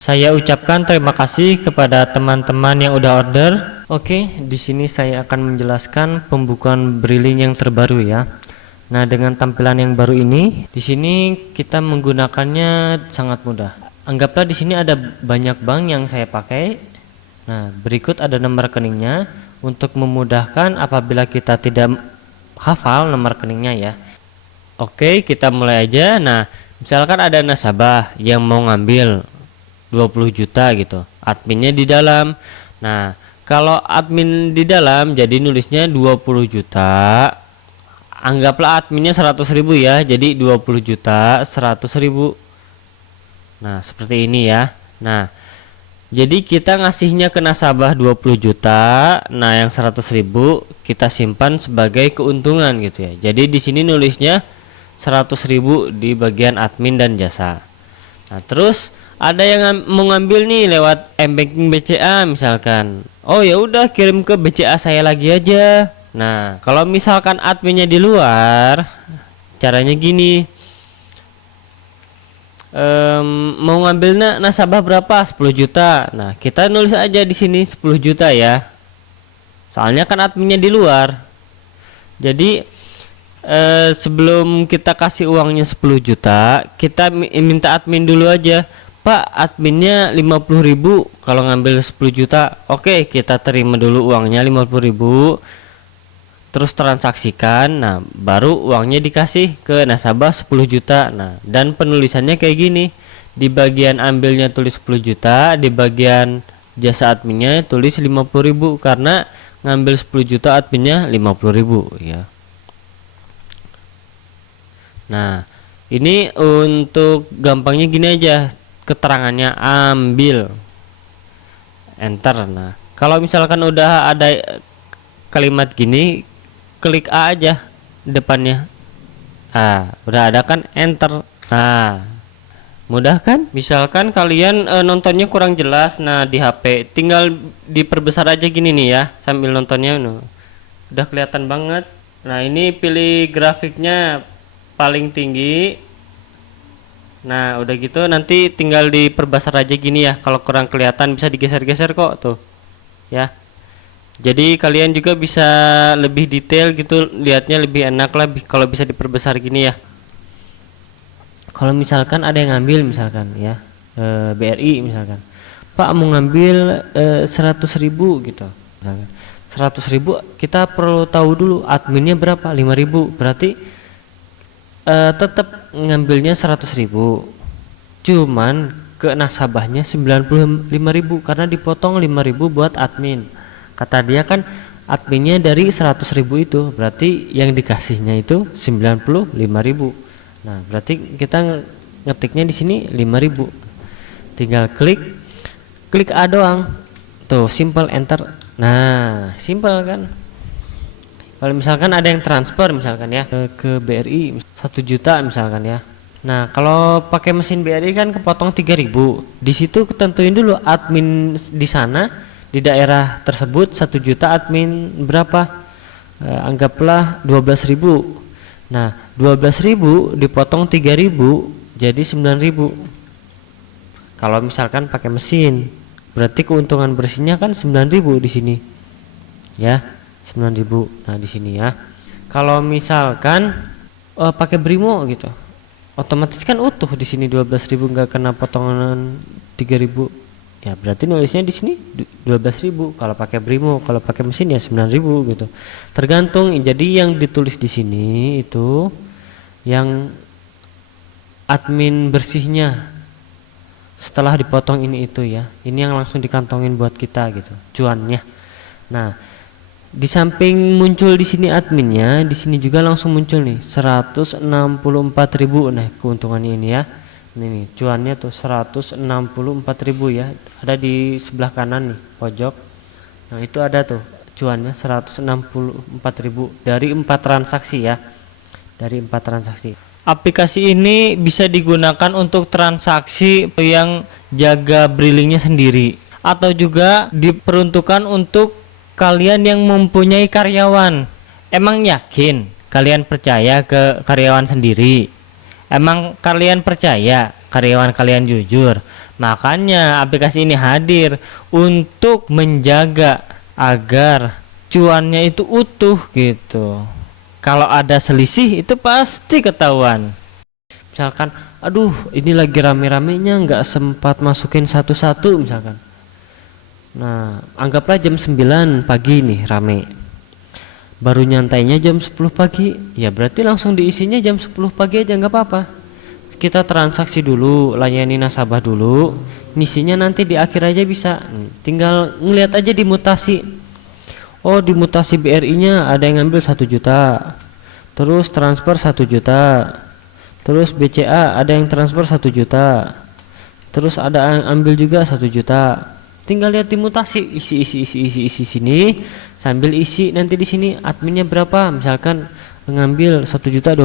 Saya ucapkan terima kasih kepada teman-teman yang udah order. Oke, di sini saya akan menjelaskan pembukuan Briling yang terbaru ya. Nah, dengan tampilan yang baru ini, di sini kita menggunakannya sangat mudah. Anggaplah di sini ada banyak bank yang saya pakai. Nah, berikut ada nomor rekeningnya untuk memudahkan apabila kita tidak hafal nomor rekeningnya ya. Oke, kita mulai aja. Nah, misalkan ada nasabah yang mau ngambil 20 juta gitu, adminnya di dalam. Nah, kalau admin di dalam jadi nulisnya 20 juta, anggaplah adminnya 100.000 ya, jadi 20 juta 100.000. Nah, seperti ini ya. Nah, jadi kita ngasihnya ke nasabah 20 juta. Nah, yang 100.000 kita simpan sebagai keuntungan gitu ya. Jadi di sini nulisnya 100.000 di bagian admin dan jasa. Nah, terus ada yang mau ngambil nih lewat m-banking BCA misalkan. Oh ya udah, kirim ke BCA saya lagi aja. Nah, kalau misalkan adminnya di luar, caranya gini. Mau ngambilnya nasabah berapa? 10 juta. Nah, kita nulis aja di sini 10 juta ya. Soalnya kan adminnya di luar. Jadi sebelum kita kasih uangnya 10 juta, kita minta admin dulu aja. Pak, adminnya 50.000 kalau ngambil 10 juta. Oke, kita terima dulu uangnya 50.000, terus transaksikan. Nah, baru uangnya dikasih ke nasabah 10 juta. Nah, dan penulisannya kayak gini. Di bagian ambilnya tulis 10 juta, di bagian jasa adminnya tulis 50.000 karena ngambil 10 juta adminnya 50.000 ya. Nah, ini untuk gampangnya gini aja, keterangannya ambil, enter. Nah, kalau misalkan udah ada kalimat gini, klik A aja depannya. Udah ada kan, enter. Nah, mudah kan? Misalkan kalian nontonnya kurang jelas, nah di HP tinggal diperbesar aja gini nih ya, sambil nontonnya. Udah kelihatan banget. Nah, ini pilih grafiknya paling tinggi. Nah, udah gitu nanti tinggal diperbesar aja gini ya. Kalau kurang kelihatan bisa digeser-geser kok tuh ya. Jadi kalian juga bisa lebih detail gitu, lihatnya lebih enak lah kalau bisa diperbesar gini ya. Kalau misalkan ada yang ngambil misalkan ya, BRI misalkan, Pak mau ngambil 100.000 gitu misalkan. 100.000 kita perlu tahu dulu adminnya berapa, 5.000. Berarti tetap ngambilnya 100.000, cuman ke nasabahnya 95.000 karena dipotong 5.000 buat admin. Kata dia kan adminnya dari 100.000 itu, berarti yang dikasihnya itu 95.000. Nah, berarti kita ngetiknya di sini 5.000. Tinggal klik A doang tuh, simple, enter. Nah, simple kan. Kalau misalkan ada yang transfer misalkan ya ke BRI 1 juta misalkan ya. Nah, kalau pakai mesin BRI kan kepotong 3.000. Di situ ketentuin dulu admin di sana di daerah tersebut 1 juta, admin berapa? Anggaplah 12.000. Nah, 12.000 dipotong 3.000 jadi 9.000. Kalau misalkan pakai mesin, berarti keuntungan bersihnya kan 9.000 di sini. Ya. 9.000. Nah, di sini ya. Kalau misalkan pakai Brimo gitu, otomatis kan utuh di sini 12.000, nggak kena potongan 3.000. Ya, berarti nulisnya di sini 12.000 kalau pakai Brimo. Kalau pakai mesin ya 9.000 gitu. Tergantung. Jadi yang ditulis di sini itu yang admin bersihnya setelah dipotong ini itu ya. Ini yang langsung dikantongin buat kita gitu, cuannya. Nah, di samping muncul di sini adminnya, di sini juga langsung muncul nih 164.000. Nah, keuntungannya ini ya. Ini nih, cuannya tuh 164.000 ya. Ada di sebelah kanan nih, pojok. Nah, itu ada tuh cuannya 164.000 dari 4 transaksi ya. Dari 4 transaksi. Aplikasi ini bisa digunakan untuk transaksi yang jaga Brilingnya sendiri, atau juga diperuntukkan untuk kalian yang mempunyai karyawan. Emang yakin kalian percaya ke karyawan sendiri? Emang kalian percaya karyawan kalian jujur? Makanya aplikasi ini hadir untuk menjaga agar cuannya itu utuh gitu. Kalau ada selisih itu pasti ketahuan. Misalkan, aduh ini lagi rame-ramenya nggak sempat masukin satu-satu misalkan. Nah, anggaplah jam 9 pagi nih rame. Baru nyantainya jam 10 pagi, ya berarti langsung diisinya jam 10 pagi aja nggak apa-apa. Kita transaksi dulu, layani nasabah dulu, ngisinya nanti di akhir aja bisa. Tinggal ngeliat aja di mutasi. Oh, di mutasi BRI-nya ada yang ngambil 1 juta. Terus transfer 1 juta. Terus BCA ada yang transfer 1 juta. Terus ada yang ambil juga 1 juta. Tinggal lihat di mutasi, isi sini sambil isi nanti di sini adminnya berapa, misalkan ngambil 1.020.000,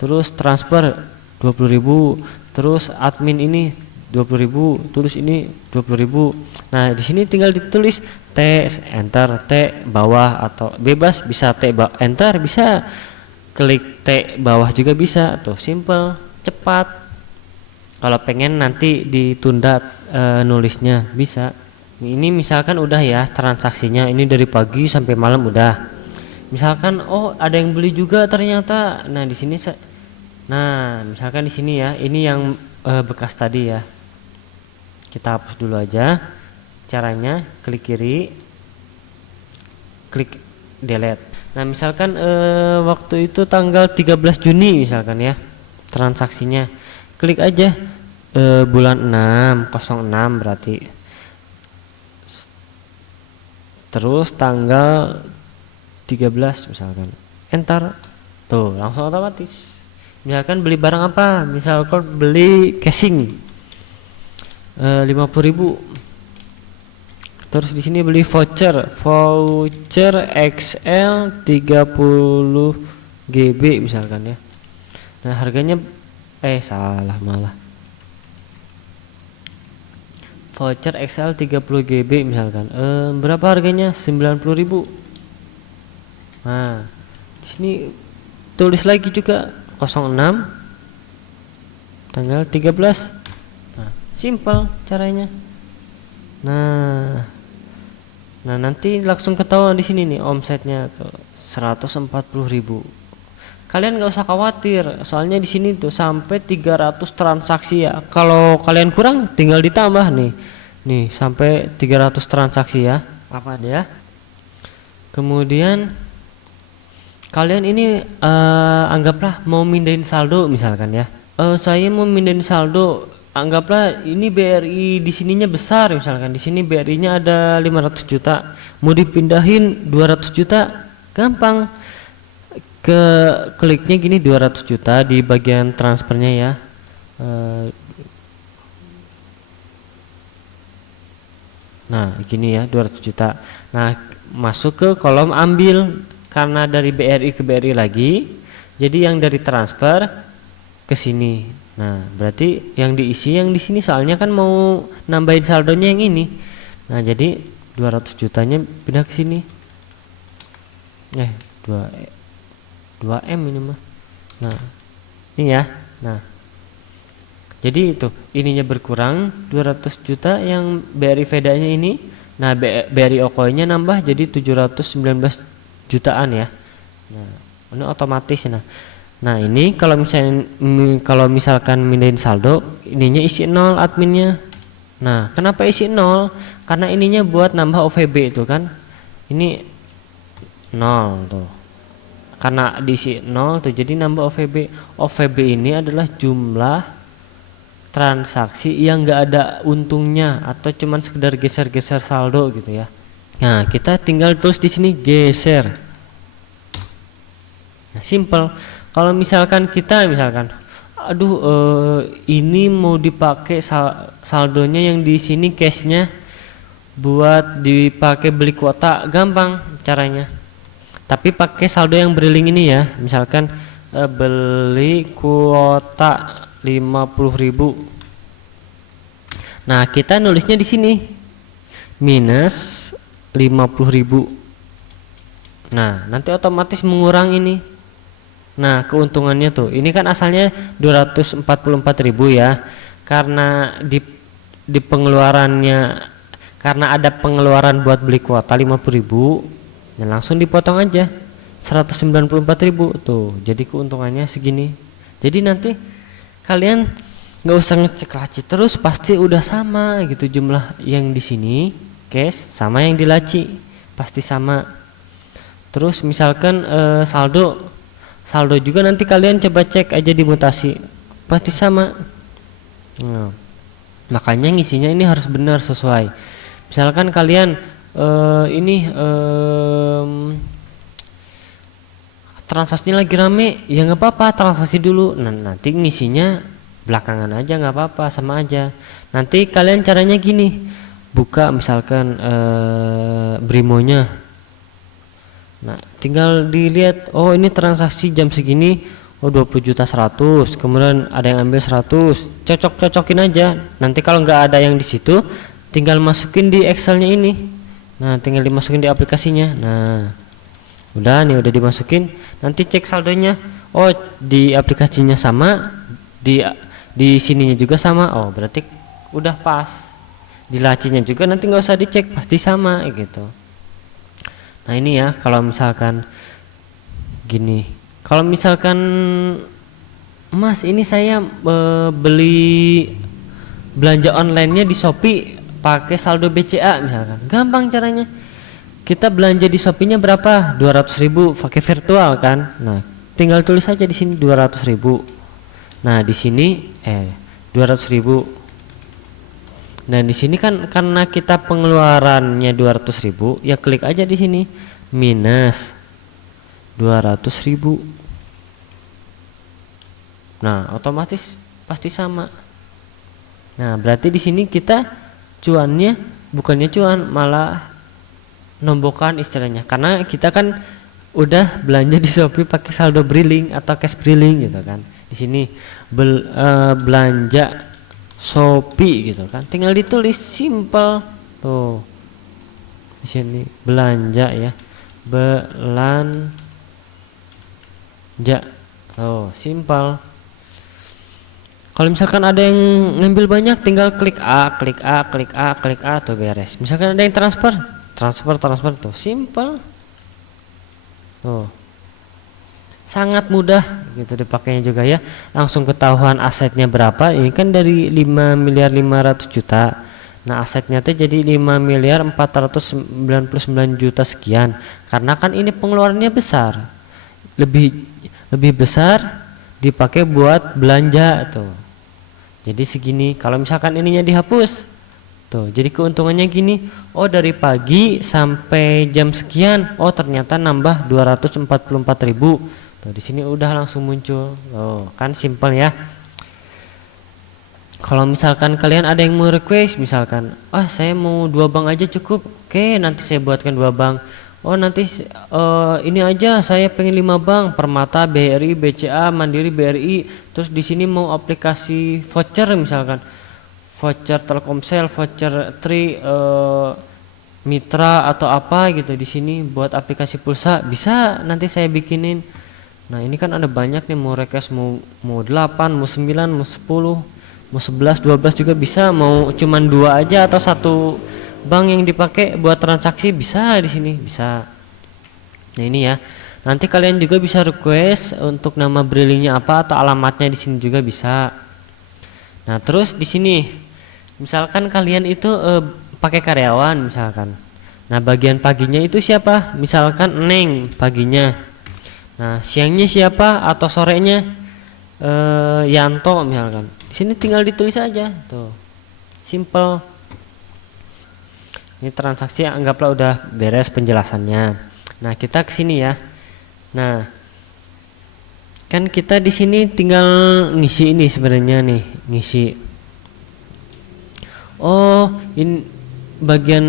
terus transfer 20.000, terus admin ini 20.000, terus ini 20.000. Nah di sini tinggal ditulis T enter, T bawah, atau bebas bisa T enter, bisa klik T bawah juga bisa. Tuh simple, cepat. Kalau pengen nanti ditunda nulisnya bisa. Ini misalkan udah ya transaksinya, ini dari pagi sampai malam udah. Misalkan oh ada yang beli juga ternyata. Nah di sini nah misalkan di sini ya, ini yang bekas tadi ya. Kita hapus dulu aja. Caranya klik kiri, klik delete. Nah misalkan waktu itu tanggal 13 Juni misalkan ya transaksinya, klik aja bulan 6/06 berarti, terus tanggal 13 misalkan, enter, tuh langsung otomatis. Misalkan beli barang apa, misalkan beli casing 50.000, terus di sini beli voucher XL 30 GB misalkan ya. Nah harganya salah malah, voucher XL 30 GB misalkan berapa harganya, 90.000. Nah di sini tulis lagi juga 06 tanggal 13. Nah simple caranya. Nah nanti langsung ketahuan di sini nih omsetnya tuh 140.000. Kalian nggak usah khawatir, soalnya di sini tuh sampai 300 transaksi ya. Kalau kalian kurang tinggal ditambah nih sampai 300 transaksi ya. Apa dia? Kemudian kalian ini anggaplah mau mindahin saldo misalkan ya. Saya mau mindahin saldo, anggaplah ini BRI di sininya besar misalkan. Di sini BRI-nya ada 500 juta, mau dipindahin 200 juta, gampang. Kliknya gini 200 juta di bagian transfernya ya. Nah gini ya 200 juta. Nah masuk ke kolom ambil, karena dari BRI ke BRI lagi, jadi yang dari transfer ke sini. Nah berarti yang diisi yang di sini, soalnya kan mau nambahin saldonya yang ini. Nah jadi 200 jutanya pindah ke sini. 2M ini mah. Nah ini ya. Nah jadi itu ininya berkurang 200 juta yang BRI Vedanya ini. Nah BRI Okoinya nambah jadi 719 jutaan ya. Nah ini otomatis. Nah ini kalau misalkan mindahin saldo, ininya isi 0 adminnya. Nah kenapa isi 0? Karena ininya buat nambah OVB itu kan, ini 0 tuh, karena diisi 0 tuh jadi nambah OVB. OVB ini adalah jumlah transaksi yang enggak ada untungnya atau cuman sekedar geser-geser saldo gitu ya. Nah kita tinggal terus di sini geser. Nah simple. Kalau misalkan kita aduh ini mau dipakai saldonya yang di sini cashnya buat dipakai beli kuota, gampang caranya. Tapi pakai saldo yang berulang ini ya. Misalkan beli kuota 50.000. Nah kita nulisnya di sini minus 50.000. Nah nanti otomatis mengurangi ini. Nah keuntungannya tuh ini kan asalnya 244.000 ya, karena di pengeluarannya, karena ada pengeluaran buat beli kuota 50.000, ya langsung dipotong aja 194.000 tuh, jadi keuntungannya segini. Jadi nanti kalian nggak usah ngecek laci terus, pasti udah sama gitu jumlah yang di sini cash sama yang di laci pasti sama. Terus misalkan saldo juga nanti kalian coba cek aja di mutasi pasti sama. Nah, makanya ngisinya ini harus benar sesuai. Misalkan kalian transaksinya lagi rame, ya nggak apa-apa transaksi dulu. Nah, nanti ngisinya belakangan aja nggak apa-apa, sama aja. Nanti kalian caranya gini, buka misalkan Brimonya. Nah, tinggal dilihat, oh ini transaksi jam segini, oh 20.100.000, kemudian ada yang ambil 100, cocok-cocokin aja. Nanti kalau nggak ada yang di situ, tinggal masukin di Excelnya ini. Nah, tinggal dimasukin di aplikasinya. Nah, udah nih, udah dimasukin. Nanti cek saldonya, oh di aplikasinya sama, di sininya juga sama, oh berarti udah pas. Di lacinya juga nanti nggak usah dicek, pasti sama gitu. Nah ini ya, kalau misalkan gini, kalau misalkan Mas ini saya beli belanja online-nya di Shopee pakai saldo BCA misalkan, gampang caranya. Kita belanja di Shopee-nya berapa? 200.000 pakai virtual kan. Nah, tinggal tulis aja di sini 200.000. Nah, di sini 200.000. Nah, di sini kan karena kita pengeluarannya 200.000, ya klik aja di sini minus 200.000. Nah, otomatis pasti sama. Nah, berarti di sini kita cuannya bukannya cuan, malah nombokan istilahnya, karena kita kan udah belanja di Shopee pakai saldo briling atau cash briling gitu kan. Di sini belanja Shopee gitu kan, tinggal ditulis simple tuh. Di sini belanja ya, belanja, oh simple. Kalau misalkan ada yang ngambil banyak, tinggal klik A, klik A, klik A, klik A tuh beres. Misalkan ada yang transfer tuh simple. Oh, sangat mudah gitu dipakainya juga ya. Langsung ketahuan asetnya berapa. Ini kan dari 5.500.000.000. Nah, asetnya tuh jadi 5.499.000.000 sekian. Karena kan ini pengeluarannya besar. Lebih besar dipakai buat belanja tuh. Jadi segini. Kalau misalkan ininya dihapus tuh, jadi keuntungannya gini. Oh, dari pagi sampai jam sekian, oh ternyata nambah 244.000. Tuh, di sini udah langsung muncul. Oh, kan simple ya. Kalau misalkan kalian ada yang mau request, misalkan, saya mau 2 bank aja cukup. Oke, nanti saya buatkan 2 bank. Oh, nanti ini aja saya pengen 5 bank, Permata, BRI, BCA, Mandiri, BRI. Terus di sini mau aplikasi voucher misalkan, voucher Telkomsel, voucher Tri, Mitra atau apa gitu. Di sini buat aplikasi pulsa bisa nanti saya bikinin. Nah, ini kan ada banyak nih, mau request mau 8, mau 9, mau 10, mau 11, 12 juga bisa. Mau cuman 2 aja atau 1 bank yang dipakai buat transaksi bisa di sini, bisa. Nah, ini ya. Nanti kalian juga bisa request untuk nama brillingnya apa atau alamatnya di sini juga bisa. Nah, terus di sini misalkan kalian itu pakai karyawan misalkan. Nah, bagian paginya itu siapa? Misalkan Neng paginya. Nah, siangnya siapa atau sorenya Yanto misalkan. Di sini tinggal ditulis aja tuh. Simple. Ini transaksi anggaplah udah beres penjelasannya. Nah, kita ke sini ya. Nah, kan kita di sini tinggal ngisi ini sebenarnya nih, ngisi. Oh, ini bagian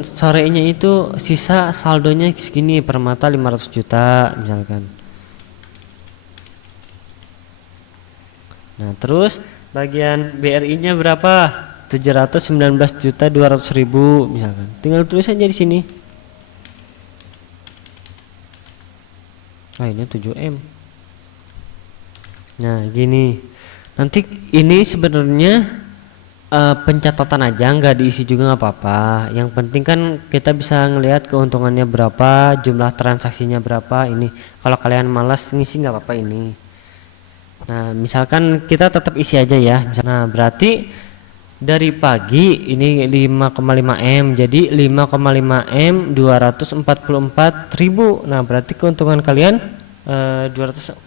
sorenya itu sisa saldonya segini, Permata 500 juta misalkan. Nah, terus bagian BRI-nya berapa? 719.200.000 misalkan. Tinggal tulis aja di sini. Ini 7M. Nah, gini. Nanti ini sebenarnya pencatatan aja, nggak diisi juga nggak apa-apa. Yang penting kan kita bisa ngelihat keuntungannya berapa, jumlah transaksinya berapa. Ini kalau kalian malas ngisi nggak apa-apa ini. Nah misalkan kita tetap isi aja ya. Nah berarti dari pagi ini 5,5 M, jadi 5,5 M 244.000. Nah berarti keuntungan kalian 244.000.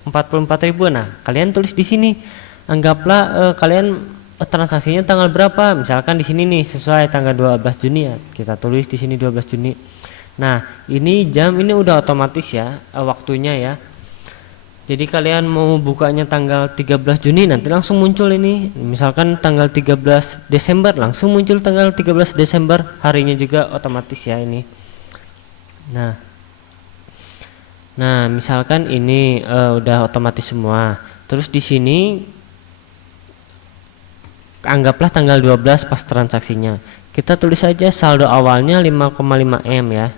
Nah kalian tulis di sini, anggaplah kalian transaksinya tanggal berapa, misalkan di sini nih sesuai tanggal 12 Juni ya, kita tulis di sini 12 Juni. Nah ini jam ini udah otomatis ya waktunya ya, jadi kalian mau bukanya tanggal 13 Juni nanti langsung muncul ini, misalkan tanggal 13 Desember langsung muncul tanggal 13 Desember, harinya juga otomatis ya ini. Nah misalkan ini udah otomatis semua, terus di sini anggaplah tanggal 12 pas transaksinya, kita tulis saja saldo awalnya 5,5 M ya.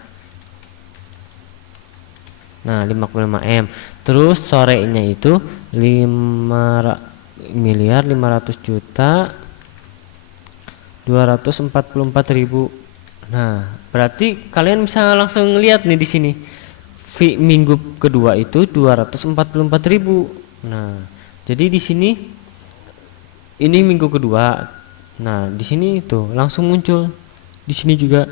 Nah 5,5 M, terus sorenya itu 5.500.244.000. Nah berarti kalian bisa langsung lihat nih di sini fee minggu kedua itu 244.000. Nah jadi di sini ini minggu kedua. Nah di sini tuh langsung muncul di sini juga.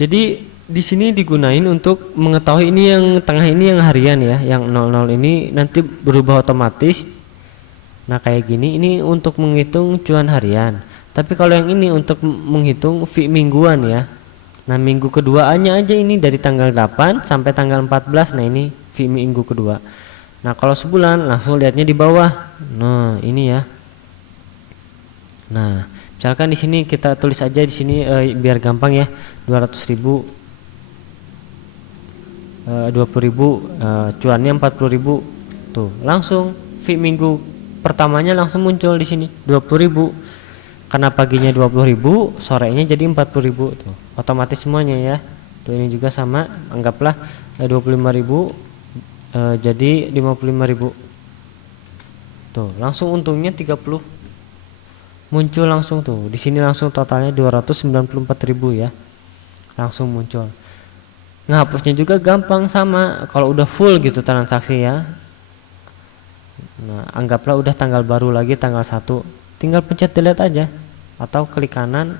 Jadi di sini digunain untuk mengetahui ini yang tengah ini yang harian ya, yang 00 ini nanti berubah otomatis. Nah kayak gini ini untuk menghitung cuan harian, tapi kalau yang ini untuk menghitung fee mingguan ya. Nah minggu keduaannya aja ini dari tanggal 8 sampai tanggal 14. Nah ini fee minggu kedua. Nah kalau sebulan langsung lihatnya di bawah. Nah ini ya. Nah, misalkan di sini kita tulis aja di sini biar gampang ya, 200.000, 20.000, cuannya 40.000. Tuh, langsung fee minggu pertamanya langsung muncul di sini 20.000. Karena paginya 20.000, sorenya jadi 40.000 tuh. Otomatis semuanya ya. Tuh ini juga sama, anggaplah 25.000 jadi 55.000. Tuh, langsung untungnya 30. Muncul langsung tuh di sini, langsung totalnya 294.000 ya, langsung muncul. Ngehapusnya juga gampang, sama kalau udah full gitu transaksi ya. Nah anggaplah udah tanggal baru lagi tanggal 1, tinggal pencet delete aja atau klik kanan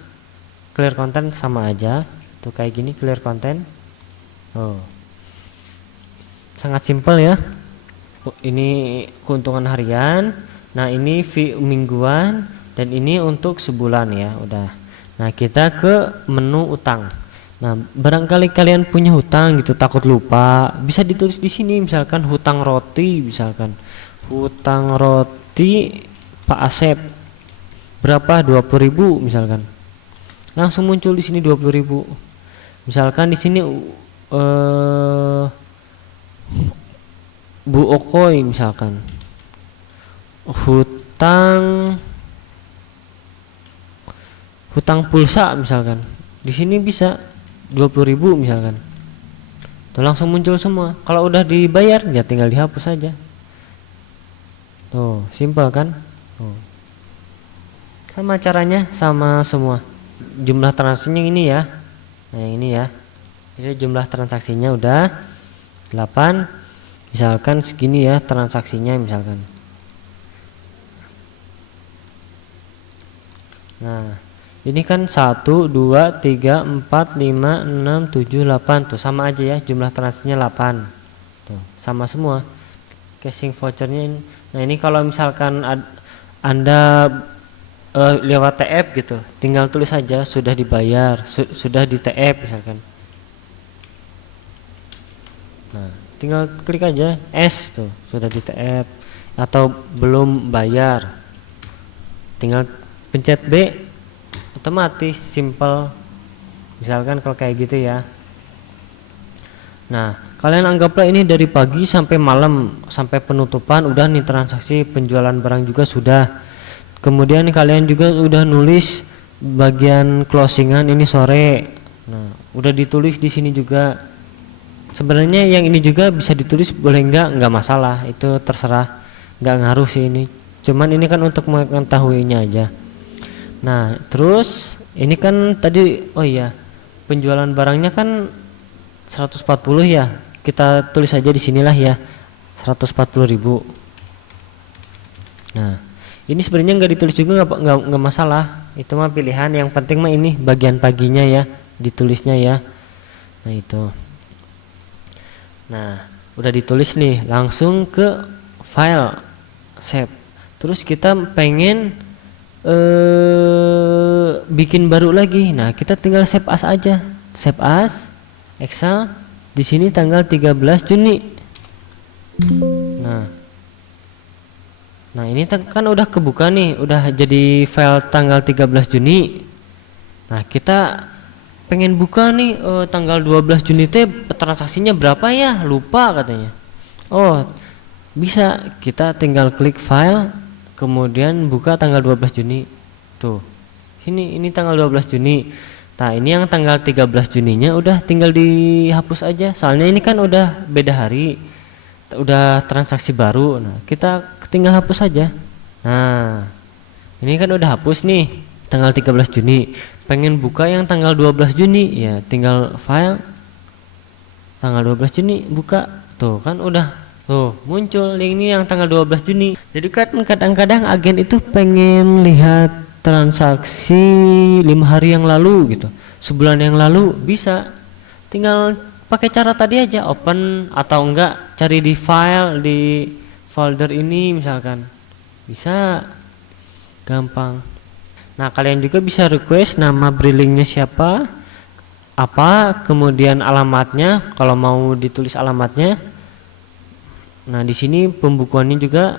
clear content, sama aja tuh kayak gini, clear content. Sangat simpel ya. Ini keuntungan harian, nah ini fee mingguan, dan ini untuk sebulan ya udah. Nah kita ke menu utang. Nah barangkali kalian punya hutang gitu, takut lupa, bisa ditulis di sini, misalkan hutang roti, misalkan hutang roti Pak Asep berapa, 20.000 misalkan, langsung muncul di sini 20.000. Misalkan di sini Bu Okoy misalkan hutang pulsa misalkan, di sini bisa 20.000 misalkan. Tuh langsung muncul semua. Kalau udah dibayar ya tinggal dihapus saja. Tuh simpel kan. Tuh. Sama caranya, sama semua. Jumlah transaksinya ini ya. Nah yang ini ya. Jadi jumlah transaksinya udah 8. Misalkan segini ya transaksinya misalkan. Nah ini kan 1, 2, 3, 4, 5, 6, 7, 8 tuh sama aja ya, jumlah transaksinya 8 tuh, sama semua. Casing vouchernya ini. Nah ini kalau misalkan Anda lewat TF gitu, tinggal tulis saja sudah dibayar, sudah di TF misalkan. Nah tinggal klik aja S tuh, sudah di TF, atau belum bayar tinggal pencet B, otomatis, simple. Misalkan kalau kayak gitu ya. Nah kalian anggaplah ini dari pagi sampai malam, sampai penutupan udah nih transaksi, penjualan barang juga sudah. Kemudian kalian juga udah nulis bagian closingan ini sore. Nah udah ditulis di sini juga. Sebenarnya yang ini juga bisa ditulis, boleh nggak masalah, itu terserah, nggak ngaruh sih ini. Cuman ini kan untuk mengetahuinya aja. Nah terus ini kan tadi, oh iya, penjualan barangnya kan 140 ya, kita tulis aja di sinilah ya, 140.000. Nah ini sebenarnya nggak ditulis juga nggak masalah, itu mah pilihan, yang penting mah ini bagian paginya ya ditulisnya ya. Nah itu, nah udah ditulis nih, langsung ke file save. Terus kita pengen bikin baru lagi, nah kita tinggal save as aja, save as Excel. Di sini tanggal 13 Juni. Nah ini kan udah kebuka nih, udah jadi file tanggal 13 Juni. Nah kita pengen buka nih tanggal 12 Juni teh transaksinya berapa ya, lupa katanya. Oh bisa, kita tinggal klik file, kemudian buka tanggal 12 Juni. Tuh ini tanggal 12 Juni. Nah ini yang tanggal 13 Juninya udah tinggal dihapus aja, soalnya ini kan udah beda hari, udah transaksi baru. Nah kita tinggal hapus aja. Nah ini kan udah hapus nih tanggal 13 Juni, pengen buka yang tanggal 12 Juni ya, tinggal file tanggal 12 Juni buka. Tuh kan udah, tuh muncul ini yang tanggal 12 Juni. Jadi kan kadang-kadang agen itu pengen lihat transaksi 5 hari yang lalu gitu, sebulan yang lalu, bisa tinggal pakai cara tadi aja, open atau enggak cari di file di folder ini misalkan, bisa gampang. Nah kalian juga bisa request nama brillingnya siapa, apa, kemudian alamatnya kalau mau ditulis alamatnya. Nah di sini pembukuannya juga,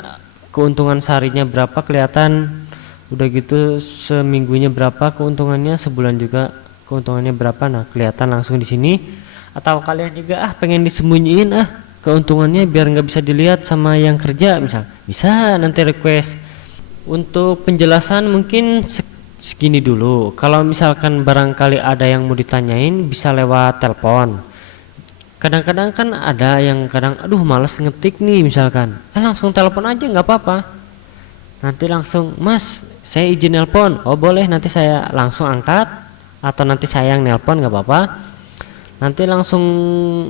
keuntungan seharinya berapa kelihatan, udah gitu seminggunya berapa keuntungannya, sebulan juga keuntungannya berapa. Nah kelihatan langsung di sini. Atau kalian juga pengen disembunyiin keuntungannya biar nggak bisa dilihat sama yang kerja misal, bisa nanti request. Untuk penjelasan mungkin segini dulu. Kalau misalkan barangkali ada yang mau ditanyain bisa lewat telepon. Kadang-kadang kan ada yang kadang aduh males ngetik nih misalkan, langsung telepon aja nggak apa-apa. Nanti langsung, Mas saya izin nelpon, oh boleh, nanti saya langsung angkat, atau nanti saya yang nelpon nggak apa-apa. Nanti langsung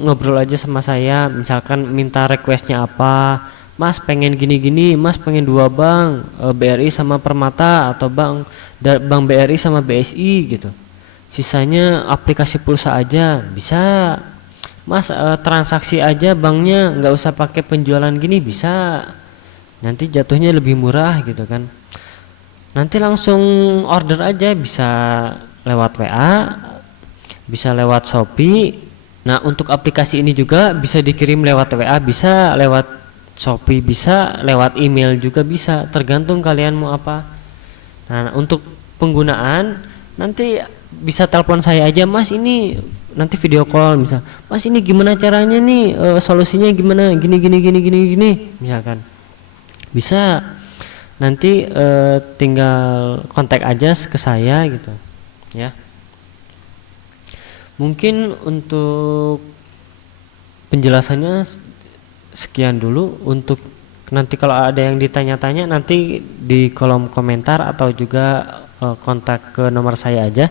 ngobrol aja sama saya, misalkan minta requestnya apa, Mas pengen gini-gini, Mas pengen 2 bank, BRI sama Permata, atau bank BRI sama BSI gitu, sisanya aplikasi pulsa aja bisa. Mas transaksi aja banknya, nggak usah pakai penjualan gini, bisa, nanti jatuhnya lebih murah gitu kan. Nanti langsung order aja, bisa lewat WA, bisa lewat Shopee. Nah untuk aplikasi ini juga bisa dikirim lewat WA, bisa lewat Shopee, bisa lewat email juga bisa, tergantung kalian mau apa. Nah untuk penggunaan nanti bisa telepon saya aja, Mas ini nanti video call misal, Mas ini gimana caranya nih, solusinya gimana, gini misalkan, bisa. Nanti tinggal kontak aja ke saya gitu ya. Mungkin untuk penjelasannya sekian dulu. Untuk nanti kalau ada yang ditanya-tanya nanti di kolom komentar atau juga kontak ke nomor saya aja.